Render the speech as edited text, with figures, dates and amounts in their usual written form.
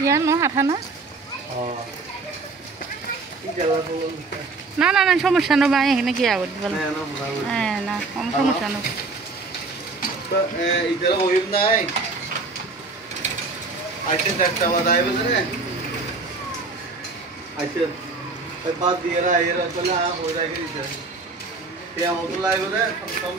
ইয়ার ন হাঁটা না না না না সমস্যা নেই ভাই এখানে কি আবার বলো হ্যাঁ না কোনো সমস্যা নেই इधर होइब নাই আইতে একটা বাদাই বলে আইতে বাদ দিয়ে রা এরা চলে আ হয়ে যায় কি ये हम तो लाइव है सब